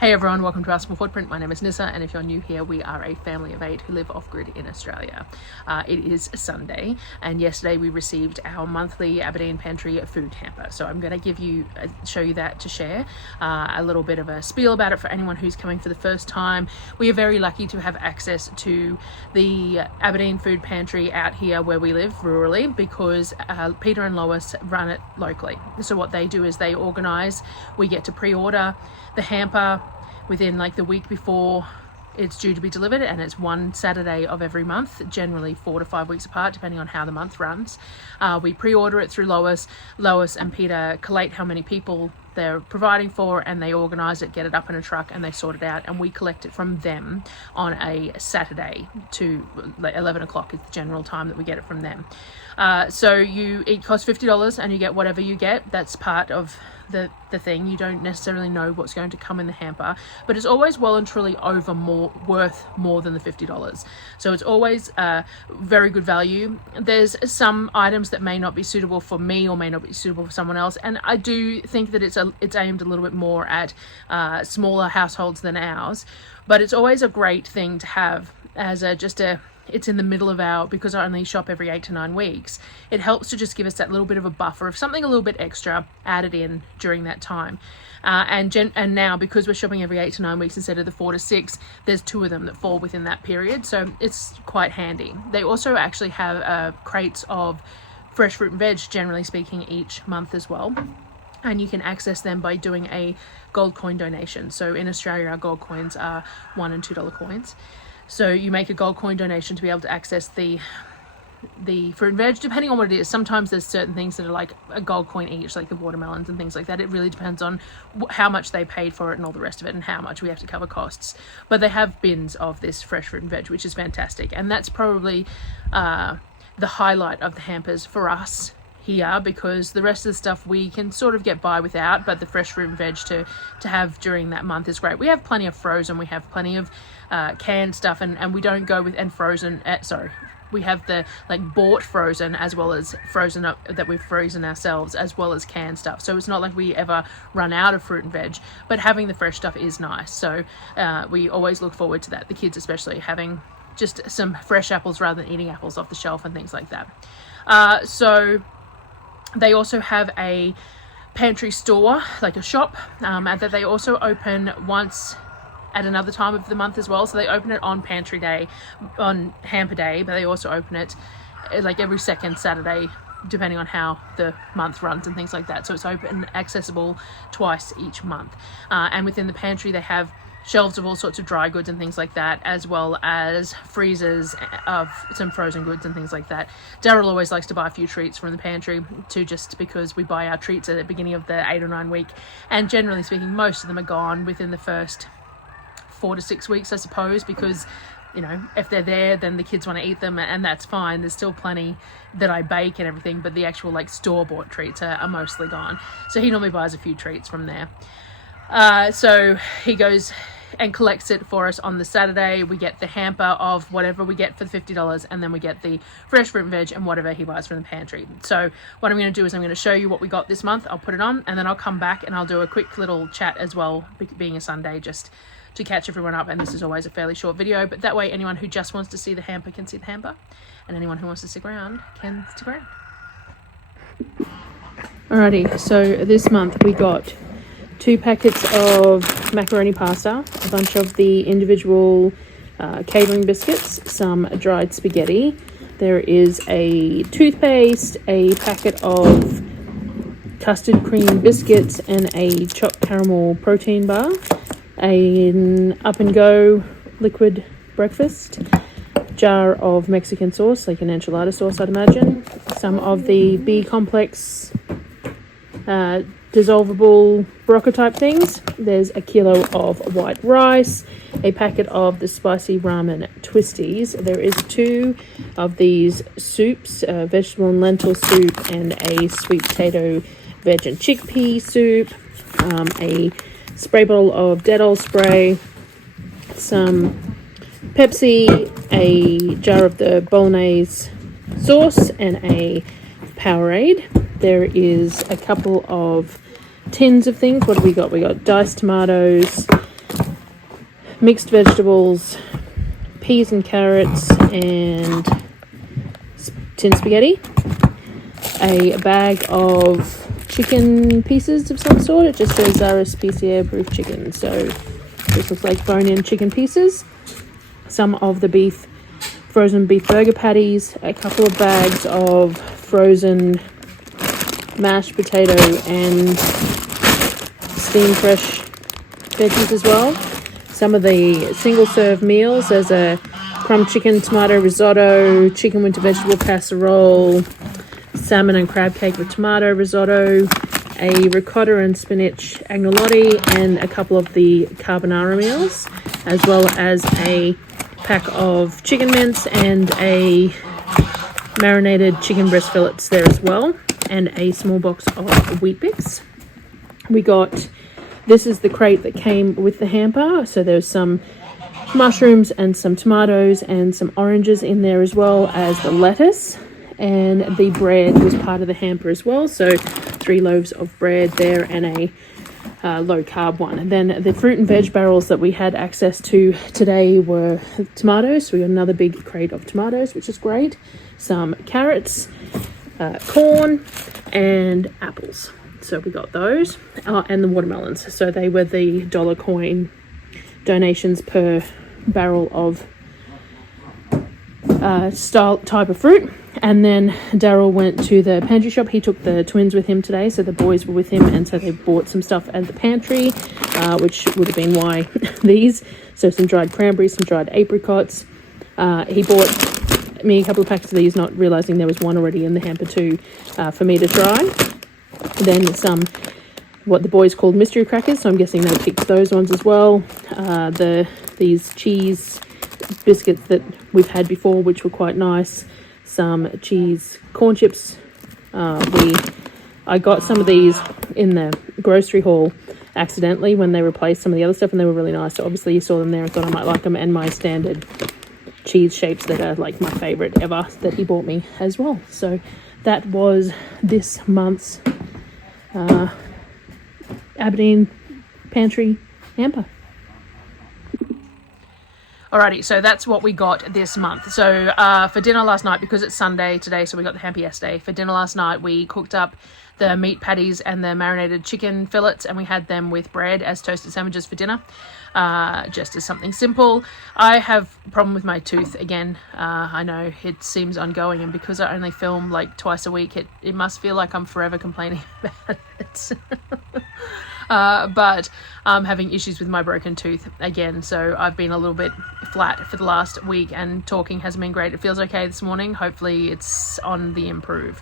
Hey everyone, welcome to our small footprint. My name is Nyssa, and if you're new here, we are a family of 8 who live off-grid in Australia. It is Sunday, and yesterday we received our monthly Aberdeen Pantry food hamper. So I'm going to show you that to share a little bit of a spiel about it for anyone who's coming for the first time. We are very lucky to have access to the Aberdeen Food Pantry out here where we live rurally, because Peter and Lois run it locally. So what they do is they organise, we get to pre-order the hamper within like the week before it's due to be delivered, and it's one Saturday of every month, generally 4 to 5 weeks apart depending on how the month runs. We pre-order it through Lois and Peter collate how many people they're providing for, and they organise it, get it up in a truck, and they sort it out, and we collect it from them on a Saturday to like 11 o'clock is the general time that we get it from them. It costs $50 and you get whatever you get. That's part of the thing. You don't necessarily know what's going to come in the hamper, but it's always well and truly worth more than the $50. So it's always very good value. There's some items that may not be suitable for me or may not be suitable for someone else, and I do think that it's aimed a little bit more at smaller households than ours, but it's always a great thing to have as it's in the middle of because I only shop every 8 to 9 weeks. It helps to just give us that little bit of a buffer of something a little bit extra added in during that time. And now, because we're shopping every 8 to 9 weeks instead of the 4 to 6, there's 2 of them that fall within that period. So it's quite handy. They also actually have crates of fresh fruit and veg, generally speaking, each month as well. And you can access them by doing a gold coin donation. So in Australia, our gold coins are $1 and $2 coins. So you make a gold coin donation to be able to access the fruit and veg, depending on what it is. Sometimes there's certain things that are like a gold coin each, like the watermelons and things like that. It really depends on how much they paid for it and all the rest of it, and how much we have to cover costs. But they have bins of this fresh fruit and veg, which is fantastic. And that's probably the highlight of the hampers for us here, because the rest of the stuff we can sort of get by without, but the fresh fruit and veg to have during that month is great. We have plenty of frozen, we have plenty of canned stuff, and we don't go with we have the bought frozen as well as frozen up that we've frozen ourselves, as well as canned stuff. So it's not like we ever run out of fruit and veg, but having the fresh stuff is nice. So we always look forward to that, the kids especially, having just some fresh apples rather than eating apples off the shelf and things like that. So they also have a pantry store, like a shop, and that they also open once at another time of the month as well. So they open it on Pantry Day, on Hamper Day, but they also open it like every second Saturday, depending on how the month runs and things like that. So it's open, accessible twice each month. And within the pantry, they have shelves of all sorts of dry goods and things like that, as well as freezers of some frozen goods and things like that. Darryl always likes to buy a few treats from the pantry too, just because we buy our treats at the beginning of the 8 or 9 week, and generally speaking, most of them are gone within the first 4 to 6 weeks, I suppose, because if they're there, then the kids want to eat them, and that's fine. There's still plenty that I bake and everything, but the actual store-bought treats are mostly gone. So he normally buys a few treats from there. So he goes and collects it for us on the Saturday. We get the hamper of whatever we get for the $50, and then we get the fresh fruit and veg and whatever he buys from the pantry. So what I'm going to do is I'm going to show you what we got this month. I'll put it on, and then I'll come back and I'll do a quick little chat as well, being a Sunday, just to catch everyone up. And this is always a fairly short video, but that way anyone who just wants to see the hamper can see the hamper, and anyone who wants to stick around can stick around. Alrighty, so this month we got 2 packets of macaroni pasta, a bunch of the individual catering biscuits, some dried spaghetti. There is a toothpaste, a packet of custard cream biscuits, and a chopped caramel protein bar, an up and go liquid breakfast, jar of Mexican sauce, like an enchilada sauce I'd imagine, some of the B complex dissolvable Barocca type things. There's a kilo of white rice, a packet of the spicy ramen twisties. There is 2 of these soups, vegetable and lentil soup, and a sweet potato, veg and chickpea soup, a spray bottle of Dettol spray, some Pepsi, a jar of the bolognese sauce, and a Powerade. There is a couple of tins of things. What have we got? We got diced tomatoes, mixed vegetables, peas and carrots, and tin spaghetti. A bag of chicken pieces of some sort. It just shows Zaris PCR proof chicken. So this looks like bone-in chicken pieces. Some of the frozen beef burger patties. A couple of bags of frozen mashed potato and steam fresh veggies as well. Some of the single serve meals. There's a crumb chicken tomato risotto, chicken winter vegetable casserole, salmon and crab cake with tomato risotto, a ricotta and spinach agnolotti, and a couple of the carbonara meals, as well as a pack of chicken mince and a marinated chicken breast fillets there as well, and a small box of wheat bix. This is the crate that came with the hamper, so there's some mushrooms and some tomatoes and some oranges in there, as well as the lettuce, and the bread was part of the hamper as well, so 3 loaves of bread there and a low carb one. And then the fruit and veg barrels that we had access to today were tomatoes, so we got another big crate of tomatoes, which is great, some carrots, corn and apples. So we got those, and the watermelons. So they were the dollar coin donations per barrel of type of fruit. And then Darryl went to the pantry shop. He took the twins with him today, so the boys were with him, and so they bought some stuff at the pantry, which would have been why these. So some dried cranberries, some dried apricots. He bought me a couple of packets of these, not realising there was one already in the hamper too, for me to try. Then some, what the boys called mystery crackers, so I'm guessing they picked those ones as well. These cheese biscuits that we've had before, which were quite nice. Some cheese corn chips. I got some of these in the grocery haul accidentally when they replaced some of the other stuff, and they were really nice. So obviously you saw them there and thought I might like them, and my standard cheese shapes that are like my favourite ever that he bought me as well. So that was this month's Aberdeen Pantry Hamper. Alrighty, so that's what we got this month. So for dinner last night, because it's Sunday today, so we got the hamper yesterday. For dinner last night, we cooked up the meat patties and the marinated chicken fillets, and we had them with bread as toasted sandwiches for dinner, just as something simple. I have a problem with my tooth again. I know it seems ongoing, and because I only film like twice a week, it must feel like I'm forever complaining about it. But I'm having issues with my broken tooth again, so I've been a little bit flat for the last week, and talking hasn't been great. It feels okay this morning. Hopefully it's on the improve.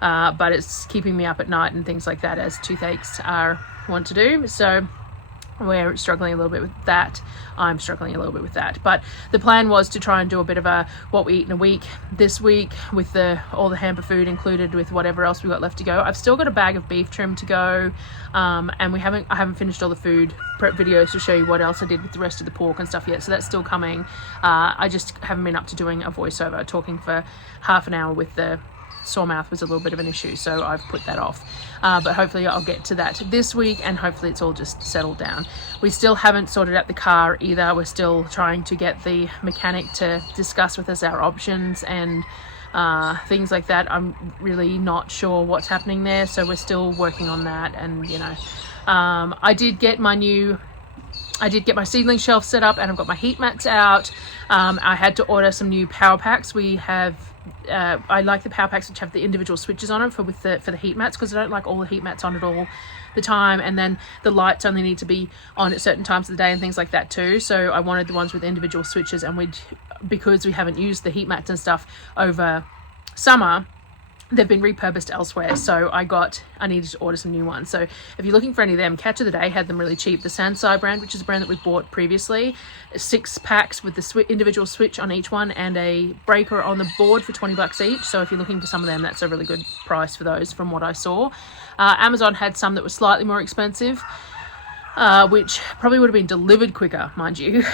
But it's keeping me up at night and things like that, as toothaches want to do. So we're struggling a little bit with that. I'm struggling a little bit with that. But the plan was to try and do a bit of a what we eat in a week this week, with all the hamper food included, with whatever else we got left to go. I've still got a bag of beef trim to go, and I haven't finished all the food prep videos to show you what else I did with the rest of the pork and stuff yet. So that's still coming. I just haven't been up to doing a voiceover. Talking for half an hour with the sore mouth was a little bit of an issue, so I've put that off, but hopefully I'll get to that this week, and hopefully it's all just settled down. We still haven't sorted out the car either. We're still trying to get the mechanic to discuss with us our options and things like that. I'm really not sure what's happening there, so we're still working on that. And I did get my seedling shelf set up, and I've got my heat mats out. I had to order some new power packs. We have I like the power packs which have the individual switches on it for the heat mats, because I don't like all the heat mats on it all the time, and then the lights only need to be on at certain times of the day and things like that too. So I wanted the ones with individual switches, and because we haven't used the heat mats and stuff over summer, they've been repurposed elsewhere, so I needed to order some new ones. So if you're looking for any of them, Catch of the Day had them really cheap. The Sansai brand, which is a brand that we've bought previously, 6 packs with the individual switch on each one and a breaker on the board for $20 each. So if you're looking for some of them, that's a really good price for those from what I saw. Amazon had some that were slightly more expensive, which probably would have been delivered quicker, mind you.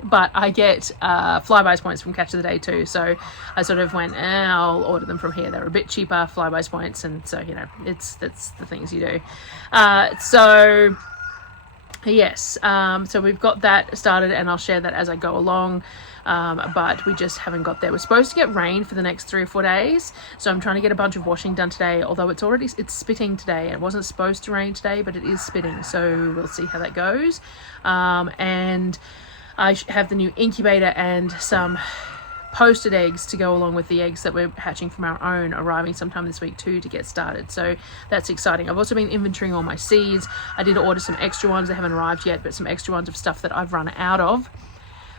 But I get Flybuys points from Catch of the Day too, so I sort of went, I'll order them from here. They're a bit cheaper, Flybuys points, and so that's the things you do. So yes, so we've got that started, and I'll share that as I go along, but we just haven't got there. We're supposed to get rain for the next 3 or 4 days, so I'm trying to get a bunch of washing done today, although it's spitting today. It wasn't supposed to rain today, but it is spitting, so we'll see how that goes. And I have the new incubator and some posted eggs to go along with the eggs that we're hatching from our own arriving sometime this week too, to get started, so that's exciting. I've also been inventorying all my seeds. I did order some extra ones. They haven't arrived yet, but some extra ones of stuff that I've run out of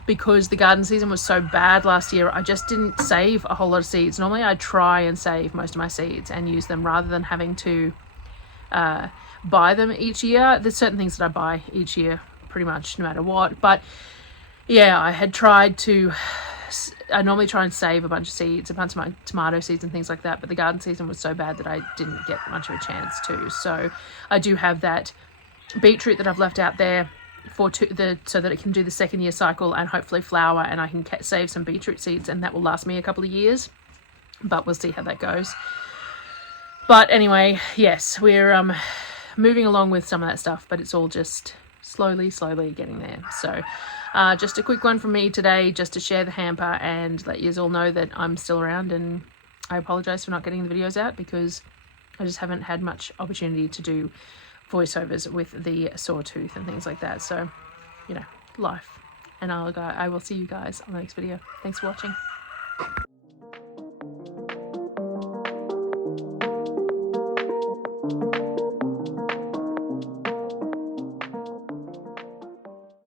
because the garden season was so bad last year. I just didn't save a whole lot of seeds. Normally I try and save most of my seeds and use them rather than having to buy them each year. There's certain things that I buy each year pretty much no matter what, but yeah, I normally try and save a bunch of seeds, a bunch of my tomato seeds and things like that, but the garden season was so bad that I didn't get much of a chance to. So I do have that beetroot that I've left out there so that it can do the second year cycle and hopefully flower, and I can save some beetroot seeds, and that will last me a couple of years, but we'll see how that goes. But anyway, yes, we're moving along with some of that stuff, but it's all just slowly getting there. So just a quick one from me today, just to share the hamper and let you all know that I'm still around, and I apologize for not getting the videos out because I just haven't had much opportunity to do voiceovers with the sawtooth and things like that. So, you know, life. And I will see you guys on the next video. Thanks for watching.